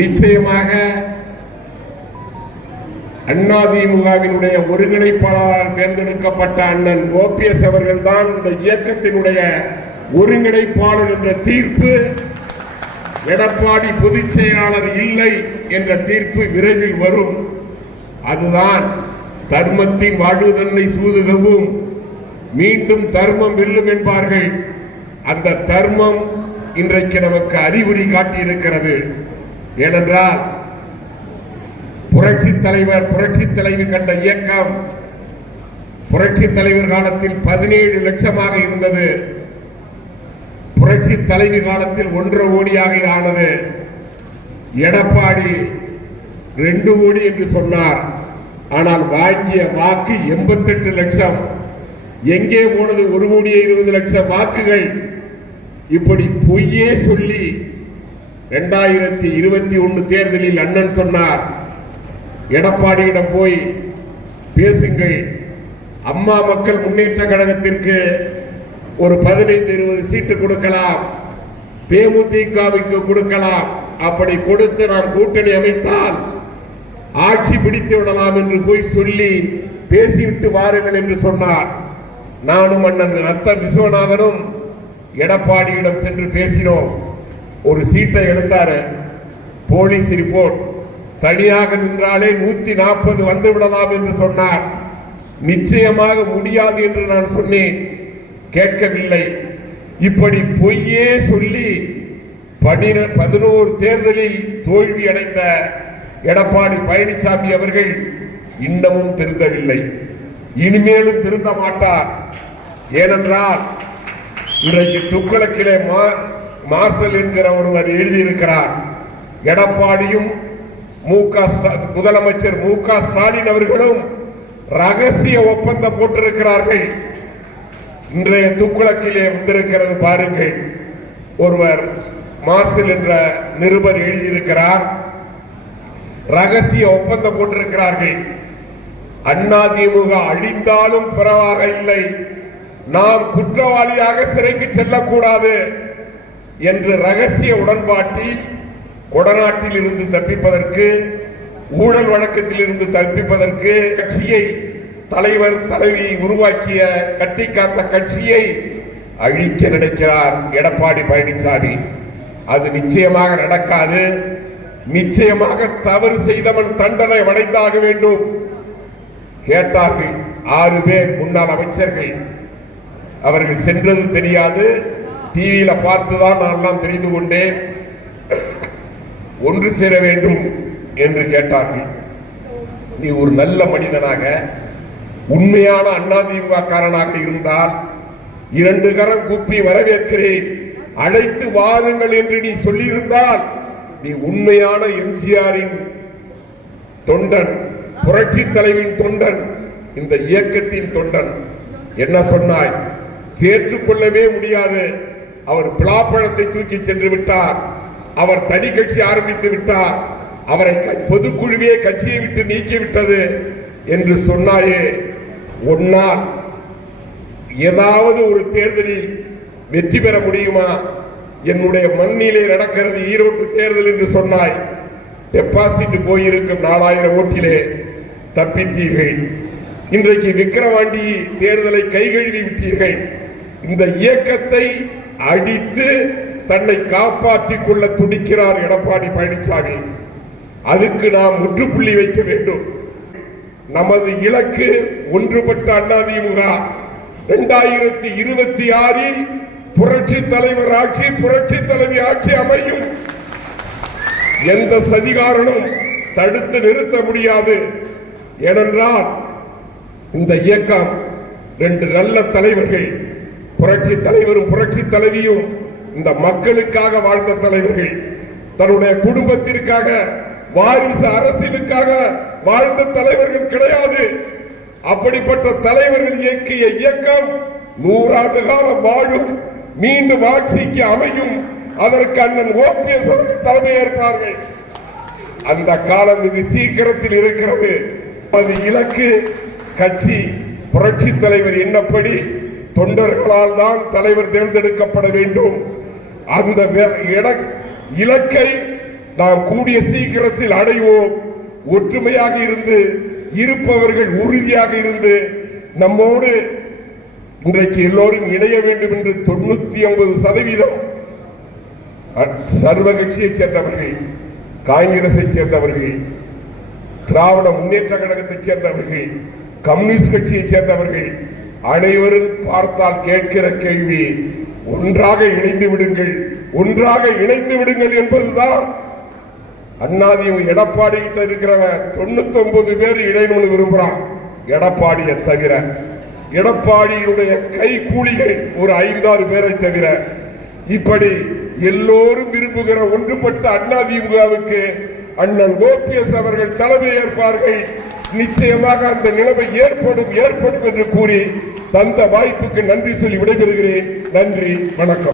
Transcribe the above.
நிச்சயமாக அதிமுகவினுடைய ஒருங்கிணைப்பாளரால் தேர்ந்தெடுக்கப்பட்ட அண்ணன் ஓபிஎஸ் அவர்கள் தான் இந்த இயக்கத்தினுடைய ஒருங்கிணைப்பாளர் என்ற தீர்ப்பு, எடப்பாடி பொதுச் செயலாளர் இல்லை என்ற தீர்ப்பு விரைவில் வரும். அதுதான் தர்மத்தின் வாழ்வுதன்னை சூதுகவும் மீண்டும் தர்மம் வெல்லும் என்பார்கள். அந்த தர்மம் இன்றைக்கு நமக்கு அறிகுறி காட்டியிருக்கிறது. ஏனென்றால் புரட்சி தலைவர் புரட்சி தலைவி கண்ட இயக்கம் புரட்சி தலைவர் காலத்தில் 17 லட்சமாக இருந்தது. புரட்சி தலைவி காலத்தில் 1.5 கோடியாக ஆனது. எடப்பாடி 2 கோடி என்று சொன்னார். ஆனால் வாங்கிய வாக்கு 88 லட்சம். எங்கே போனது 1,20,00,000 வாக்குகள்? இப்படி பொய்யே சொல்லி 2021 தேர்தலில் அண்ணன் சொன்னார், எடப்பாடியிடம் போய் பேசுங்கள், அம்மா மக்கள் முன்னேற்ற கழகத்திற்கு ஒரு 15-20 சீட்டு கொடுக்கலாம், தேமுதிகவுக்கு கொடுக்கலாம், அப்படி கொடுத்து நாம் கூட்டணி அமைத்தால் ஆட்சி பிடித்து விடலாம் என்று போய் சொல்லி பேசிவிட்டு வாருங்கள் என்று சொன்னார். நானும் அண்ணன் ரத்த விஸ்வநாதனும் எடப்பாடியிடம் சென்று பேசினோம். ஒரு சீட்டை எடுத்தாரு. போலீஸ் ரிப்போர்ட், தனியாக நின்றாலே 140 வந்து விடலாம் என்று சொன்னார். நிச்சயமாக முடியாது என்று நான் சொன்னேன். கேட்கவில்லை. இப்படி பொய்யே சொல்லி 11 தேர்தலில் தோல்வி அடைந்த எடப்பாடி பழனிசாமி அவர்கள் இன்னமும் திருந்தவில்லை. இனிமேலும் திருந்த மாட்டார். ஏனென்றால் இன்றைக்கு துக்களக்கிலே மார்சல் என்கிற ஒருவர் எழுதியிருக்கிறார், எடப்பாடியும் முதலமைச்சர் மு.க. ஸ்டாலின் அவர்களும் ரகசிய ஒப்பந்தம் போட்டிருக்கிறார்கள். இன்றைய துக்களக்கிலே வந்திருக்கிறது பாருங்கள். ஒருவர் மார்சல் என்ற நிருபர் எழுதியிருக்கிறார், ரகசிய ஒப்பந்தம் போட்டிருக்கிறார்கள். அதிமுக அழிந்தாலும் பரவாக இல்லை, நாம் குற்றவாளியாக சிறைக்கு செல்லக்கூடாது என்று ரகசிய உடன்பாட்டில் கொடநாட்டில் இருந்து தப்பிப்பதற்கு, ஊழல் வழக்கத்தில் இருந்து தப்பிப்பதற்கு கட்சியை தலைவர் தலைவி உருவாக்கிய கட்டி காத்த கட்சியை அழிக்க நினைக்கிறார் எடப்பாடி பழனிசாமி. அது நிச்சயமாக நடக்காது. நிச்சயமாக தவறு செய்தவன் தண்டனை அடைந்தாக வேண்டும். கேட்டார்கள் 6 பேர் முன்னாள் அமைச்சர்கள். அவர்கள் சென்றது தெரியாது, டிவியில பார்த்துதான் நான் தெரிந்து கொண்டேன். ஒன்று சேர வேண்டும் என்று கேட்டார்கள். நீ ஒரு நல்ல மனிதனாக உண்மையான அதிமுக காரனாக இருந்தால் 2 கரம் கூப்பி வரவேற்கிறேன், அழைத்து வாருங்கள் என்று நீ சொல்லியிருந்தால் நீ உண்மையான எம்ஜிஆரின் தொண்டன், புரட்சி தலைவின் தொண்டன், இந்த இயக்கத்தின் தொண்டன். என்ன சொன்னாய்? சேர்த்துக் கொள்ளவே முடியாது, அவர் பிளாப்பழத்தை தூக்கி சென்று விட்டார், அவர் தனி கட்சி ஆரம்பித்து விட்டார், அவரை பொதுக்குழுவே கட்சியை விட்டு நீக்கிவிட்டது என்று சொன்னாயே. ஒன்னால் ஏதாவது ஒரு தேர்தலில் வெற்றி பெற முடியுமா? என்னுடைய மண்ணிலே நடக்கிறது ஈரோடு தேர்தல் என்று சொன்னாய். டெபாசிட் போயிருக்கும் 4000 ஓட்டிலே தப்பித்தீர்கள். இன்றைக்கு விக்கிரவாண்டி தேர்தலை கைகழுவி விட்டீர்கள். இந்த இயக்கத்தை அடித்து தன்னை காப்பாற்றிக் கொள்ள துடிக்கிறார் எடப்பாடி பழனிசாமி. அதுக்கு நாம் முற்றுப்புள்ளி வைக்க வேண்டும். நமது இலக்கு ஒன்றுபட்ட அதிமுக. 2026 புரட்சி தலைவர் ஆட்சி, புரட்சி தலைவி ஆட்சி அமையும். எந்த சதிகாரனும் தடுத்து நிறுத்த முடியாது. ஏனென்றால் இந்த இயக்கம் 2 நல்ல தலைவர்கள், புரட்சி தலைவரும் புரட்சி தலைவியும் இந்த மக்களுக்காக வாழ்ந்த தலைவர்கள், தன்னுடைய குடும்பத்திற்காக வாரிசு அரசியலுக்காக வாழ்ந்த தலைவர்கள் கிடையாது. அப்படிப்பட்ட தலைவர்கள் இயக்கிய இயக்கம் 100 ஆண்டு காலம் வாழும், மீண்டும் ஆட்சிக்கு அமையும். அதற்கு அண்ணன் ஓபிஎஸ் அவர்கள் தலைமையேற்பார்கள். அந்த காலம் இது சீக்கிரத்தில் இருக்கிறது. அது இலக்கு கட்சி புரட்சி தலைவர் என்னப்படி தொண்டர்களால் தான் தலைவர் தேர்ந்தெடுக்கப்பட வேண்டும். அந்த இலக்கை நாம் கூடிய சீக்கிரத்தில் அடைவோம். ஒற்றுமையாக இருந்து இருப்பவர்கள் உறுதியாக இருந்து நம்மோடு இன்றைக்கு எல்லோரும் இணைய வேண்டும் என்று 99% சர்வ கட்சியைச் சேர்ந்தவர்கள், காங்கிரஸை சேர்ந்தவர்கள், திராவிட முன்னேற்ற கழகத்தைச் சேர்ந்தவர்கள், கம்யூனிஸ்ட் கட்சியைச் சேர்ந்தவர்கள் அனைவரும் பார்த்தால் கேட்கிற கேள்வி ஒன்றாக இணைந்து விடுங்கள், ஒன்றாக இணைந்து விடுங்கள் என்பதுதான். அண்ணாதிமுக எடப்பாடி கிட்ட இருக்கிறவன் 99 பேர் இணையணும்னு விரும்புறான், எடப்பாடியை தவிர. எடப்பாடியுடைய கை கூலிகள் ஒரு 5-6 பேரை தவிர. இப்படி எல்லோரும் விரும்புகிற ஒன்றுபட்ட அதிமுகவுக்கு அண்ணன் ஓபிஎஸ் அவர்கள் தலைமை ஏற்பார்கள். நிச்சயமாக அந்த நிலைமை ஏற்படும் என்று கூறி தந்த வாய்ப்புக்கு நன்றி சொல்லி விடைபெறுகிறேன். நன்றி, வணக்கம்.